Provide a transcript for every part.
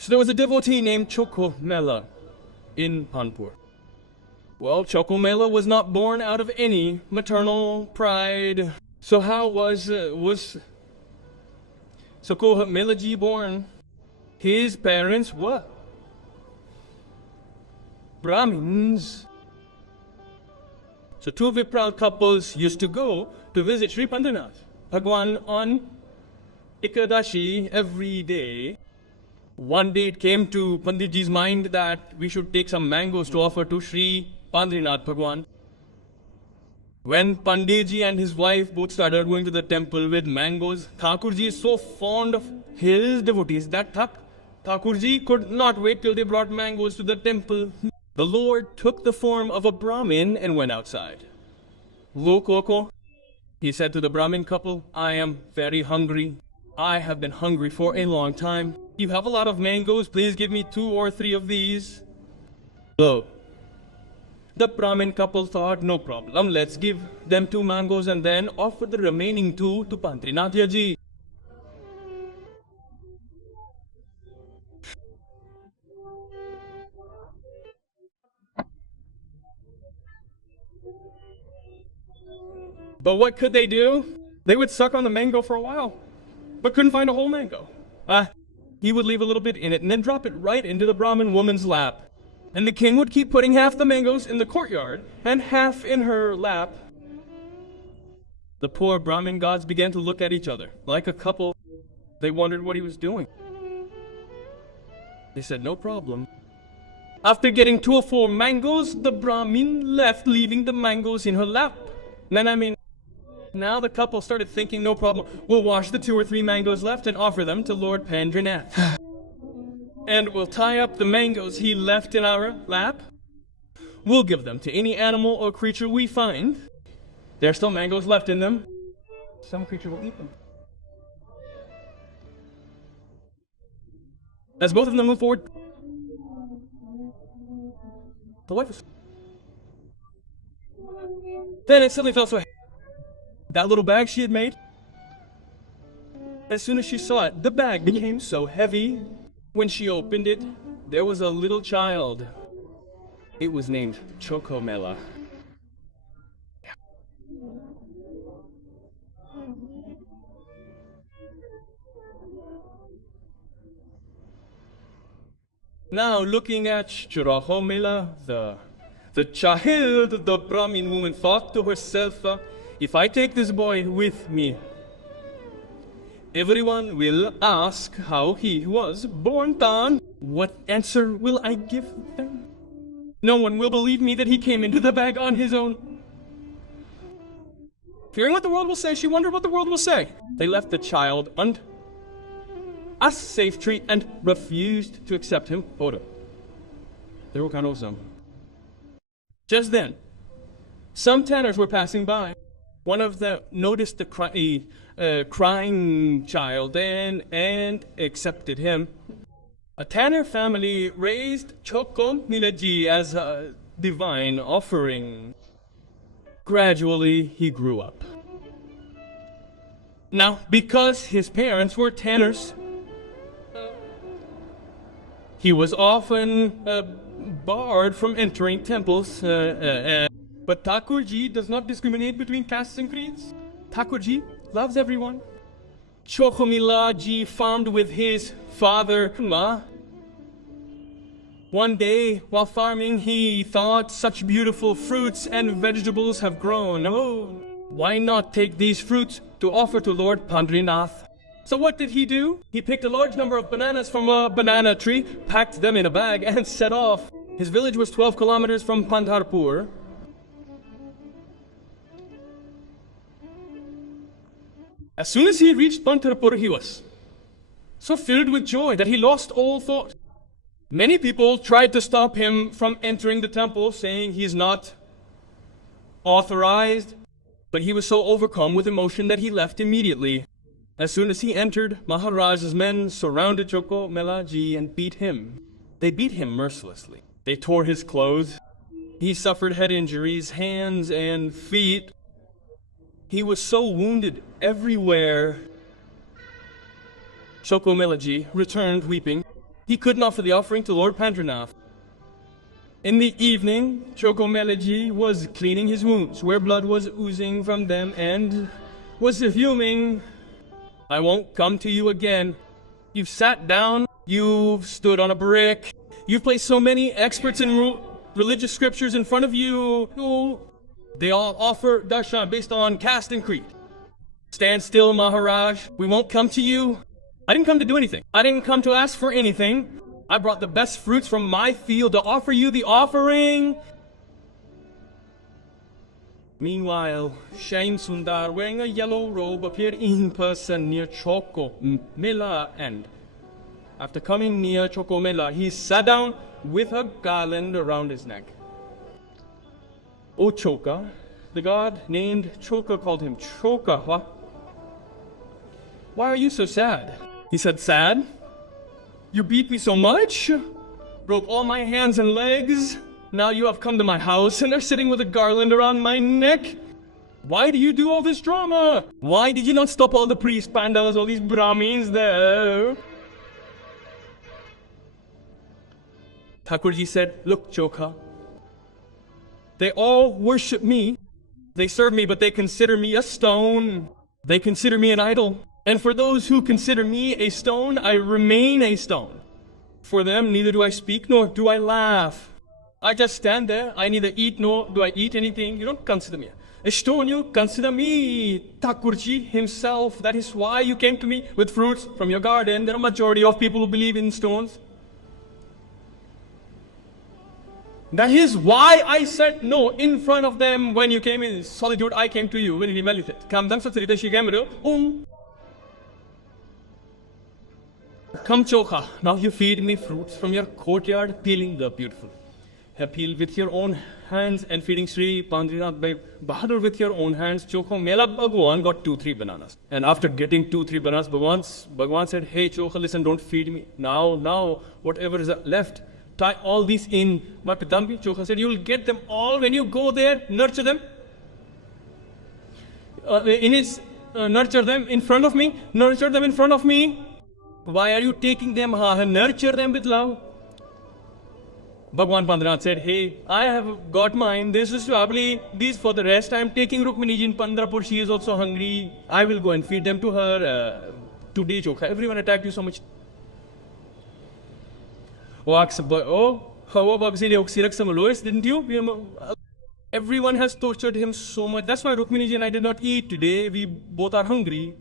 So there was a devotee named Chokomela in Kanpur. Well, Chokomela was not born out of any maternal pride. So how was Chokomelaji born? His parents were Brahmins. So two Vipral couples used to go to visit Sri Pandharinath Bhagwan on Ekadashi every day. One day it came to Panditji's mind that we should take some mangoes to offer to Sri Pandharinath Bhagwan. When Panditji and his wife both started going to the temple with mangoes, Thakurji is so fond of his devotees that Thakurji could not wait till they brought mangoes to the temple. The Lord took the form of a Brahmin and went outside. Look, he said to the Brahmin couple, I am very hungry. I have been hungry for a long time. You have a lot of mangoes, please give me 2 or 3 of these. So, the Brahmin couple thought, no problem, let's give them 2 mangoes and then offer the remaining 2 to Pandharinath ji. But what could they do? They would suck on the mango for a while, but couldn't find a whole mango. He would leave a little bit in it and then drop it right into the Brahmin woman's lap. And the king would keep putting half the mangoes in the courtyard and half in her lap. The poor Brahmin gods began to look at each other like a couple. They wondered what he was doing. They said, no problem. After getting 2 or 4 mangoes, the Brahmin left, leaving the mangoes in her lap. Now the couple started thinking, no problem, we'll wash the 2 or 3 mangoes left and offer them to Lord Pandharinath. And we'll tie up the mangoes he left in our lap. We'll give them to any animal or creature we find. There are still mangoes left in them. Some creature will eat them. As both of them move forward, the wife was... Then it suddenly fell so heavy. That little bag she had made, as soon as she saw it, the bag became so heavy. When she opened it, there was a little child. It was named Chokomela. Now looking at Chokomela, the child, the Brahmin woman thought to herself, if I take this boy with me, everyone will ask how he was born down. What answer will I give them? No one will believe me that he came into the bag on his own. Fearing what the world will say, she wondered what the world will say. They left the child a safe treat and refused to accept him. Just then, some tanners were passing by. One of them noticed the crying child and accepted him. A tanner family raised Chokomela as a divine offering. Gradually, he grew up. Now, because his parents were tanners, he was often barred from entering temples. But Thakurji does not discriminate between castes and creeds. Thakurji loves everyone. Chokomela ji farmed with his father. One day, while farming, he thought, such beautiful fruits and vegetables have grown. Oh, why not take these fruits to offer to Lord Pandharinath? So what did he do? He picked a large number of bananas from a banana tree, packed them in a bag, and set off. His village was 12 kilometers from Pandharpur. As soon as he reached Pandharpur, he was so filled with joy that he lost all thought. Many people tried to stop him from entering the temple, saying he's not authorized, but he was so overcome with emotion that he left immediately. As soon as he entered, Maharaj's men surrounded Chokomela ji and beat him. They beat him mercilessly. They tore his clothes. He suffered head injuries, hands and feet. He was so wounded everywhere. Chokomela ji returned weeping. he couldn't offer the offering to Lord Pandharinath. In the evening, Chocomelaji was cleaning his wounds, where blood was oozing from them, and was fuming. I won't come to you again. You've sat down, you've stood on a brick, you've placed so many experts in religious scriptures in front of you. They all offer darshan based on caste and creed. Stand still, Maharaj. We won't come to you. I didn't come to do anything. I didn't come to ask for anything. I brought the best fruits from my field to offer you the offering. Meanwhile, Shyam Sundar, wearing a yellow robe, appeared in person near Chocomela, and after coming near Chocomela, he sat down with a garland around his neck. O Choka, the god named Choka called him Choka. Why are you so sad? He said, sad? You beat me so much? Broke all my hands and legs? Now you have come to my house and are sitting with a garland around my neck? Why do you do all this drama? Why did you not stop all the priests, pandas, all these Brahmins there? Thakurji said, look, Choka, they all worship me. They serve me, but they consider me a stone. They consider me an idol. And for those who consider me a stone, I remain a stone. For them, neither do I speak nor do I laugh. I just stand there. I neither eat nor do I eat anything. You don't consider me a stone. You consider me Thakurji himself. That is why you came to me with fruits from your garden. There are a majority of people who believe in stones. That is why I said no in front of them when you came in solitude. I came to you when you melted. Come, Choka, now you feed me fruits from your courtyard, peeling the beautiful. Peel with your own hands and feeding Sri Pandharinath by Bahadur with your own hands. Chocomela Bhagwan got 2-3 bananas. And after getting 2-3 bananas, Bhagwan said, hey Choka, listen, don't feed me. Now, whatever is left, tie all these in my pitambi. Choka said, you'll get them all when you go there, nurture them. Nurture them in front of me, nurture them in front of me. Why are you taking them? Nurture them with love. Bhagwan Pandharinath said, hey, I have got mine. This is probably these for the rest. I am taking Rukminiji in Pandrapur. She is also hungry. I will go and feed them to her. Today, Choka, everyone attacked you so much. Didn't you? Everyone has tortured him so much. That's why Rukminiji and I did not eat today. We both are hungry.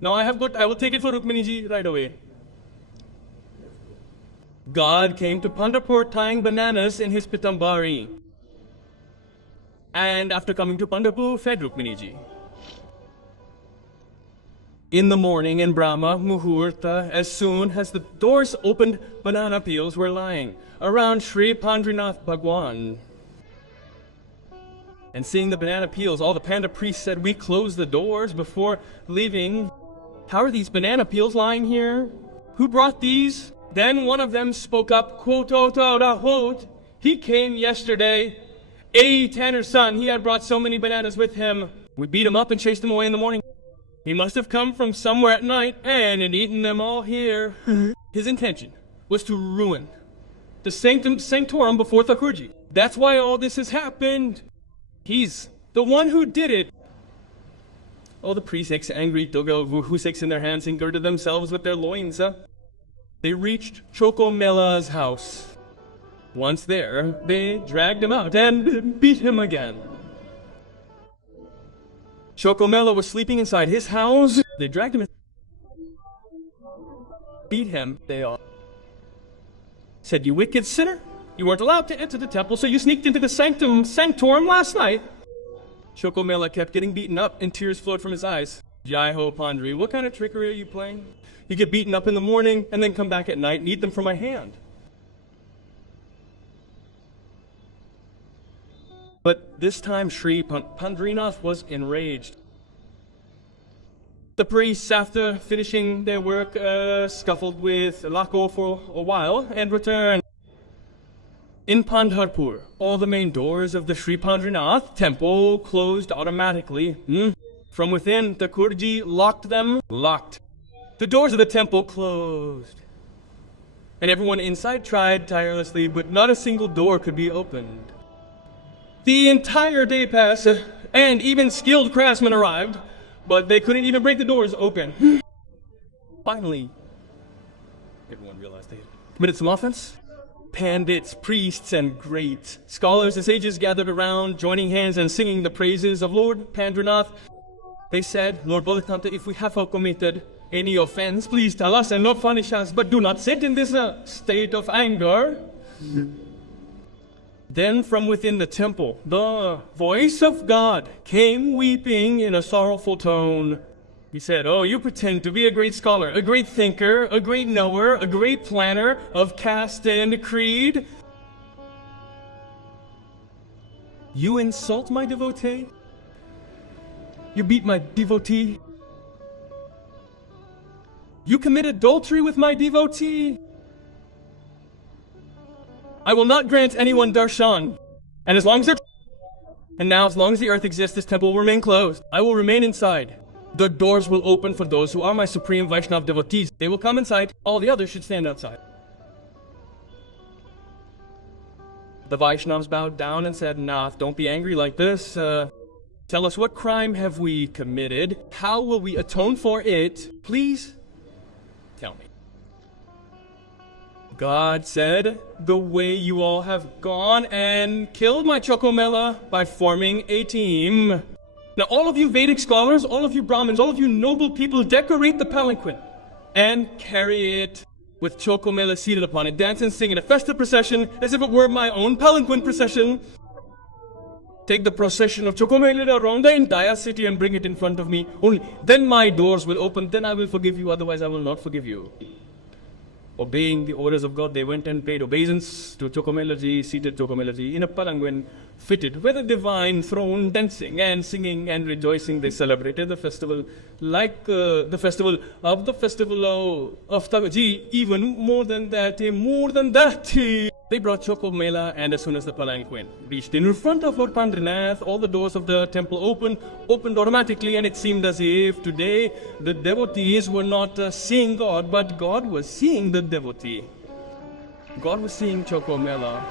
Now I will take it for Rukminiji right away. God came to Pandharpur tying bananas in his pitambari. And after coming to Pandharpur, fed Rukminiji. In the morning in Brahma Muhurta, as soon as the doors opened, banana peels were lying around Sri Pandharinath Bhagwan. And seeing the banana peels, all the panda priests said, we closed the doors before leaving. How are these banana peels lying here? Who brought these? Then one of them spoke up, quote, he came yesterday, a tanner's son. He had brought so many bananas with him. We beat him up and chased him away in the morning. He must have come from somewhere at night and had eaten them all here. His intention was to ruin the sanctorum before Thakurji. That's why all this has happened. He's the one who did it. All the priests, angry, took huseks in their hands and girded themselves with their loins. They reached Chocomela's house. Once there, they dragged him out and beat him again. Chocomela was sleeping inside his house. They dragged him in. Beat him. They all said, you wicked sinner. You weren't allowed to enter the temple, so you sneaked into the sanctorum last night. Chocomela kept getting beaten up and tears flowed from his eyes. Jai ho, Pandri, what kind of trickery are you playing? You get beaten up in the morning and then come back at night and eat them from my hand. But this time Sri Pandharinath was enraged. The priests, after finishing their work, scuffled with Lako for a while and returned. In Pandharpur, all the main doors of the Sri Pandharinath temple closed automatically. From within, the Kurji locked them. Locked. The doors of the temple closed. and everyone inside tried tirelessly, but not a single door could be opened. The entire day passed, and even skilled craftsmen arrived, but they couldn't even break the doors open. Finally, everyone realized they had committed some offense. Pandits, priests, and great scholars and sages gathered around, joining hands and singing the praises of Lord Pandharinath. They said, Lord Vitthal, if we have committed any offense, please tell us and not punish us, but do not sit in this state of anger. Then from within the temple, the voice of God came weeping in a sorrowful tone. He said, oh, you pretend to be a great scholar, a great thinker, a great knower, a great planner of caste and creed. You insult my devotee? You beat my devotee? You commit adultery with my devotee? I will not grant anyone darshan. And as long as as long as the earth exists, this temple will remain closed. I will remain inside. The doors will open for those who are my supreme Vaishnav devotees. They will come inside. All the others should stand outside. The Vaishnavas bowed down and said, Nath, don't be angry like this. Tell us, what crime have we committed? How will we atone for it? Please tell me. God said, the way you all have gone and killed my Chocomela by forming a team. Now all of you Vedic scholars, all of you Brahmins, all of you noble people, decorate the palanquin and carry it with Chocomela seated upon it. Dance and sing in a festive procession as if it were my own palanquin procession. Take the procession of Chocomela around the entire city and bring it in front of me. Only then my doors will open, then I will forgive you, otherwise I will not forgive you. Obeying the orders of God, they went and paid obeisance to Chocomela-ji, seated Chocomela-ji, in a palanquin fitted with a divine throne, dancing and singing and rejoicing. They celebrated the festival like the festival of Tagaji, even more than that. They brought Chocomela, and as soon as the palanquin reached in front of Lord Pandharinath, all the doors of the temple opened automatically, and it seemed as if today the devotees were not seeing God, but God was seeing the devotee. God was seeing Chocomela.